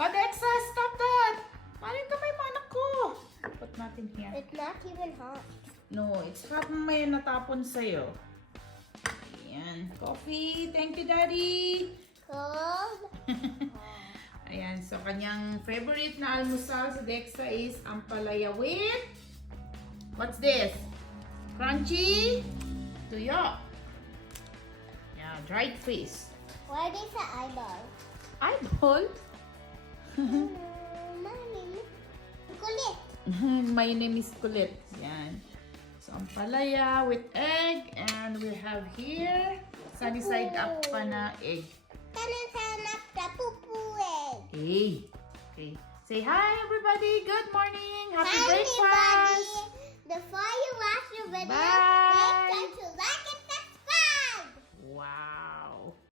Oh, Dexa, stop that! Maling kamay mo, anak ko. Put natin here. It's not even hot. No, it's hot may natapon sa'yo. Ayan. Coffee. Thank you, Daddy. Cold. Ayan. So, kanyang favorite na almusal sa Dexa is ampalaya with... What's this? Crunchy tuyo. Yeah, dried fish. Why is the eyeball? Eyeball? Mommy. Kulit. My name is Kulit. Yan. So, ampalaya with egg. And we have here, sunny side up pa na egg. Sana sa pupu eh. Hey. Okay. Say hi, everybody. Good morning. Happy Hi, breakfast. everybody. Before you watch the video, Bye. make sure to like and subscribe. Wow.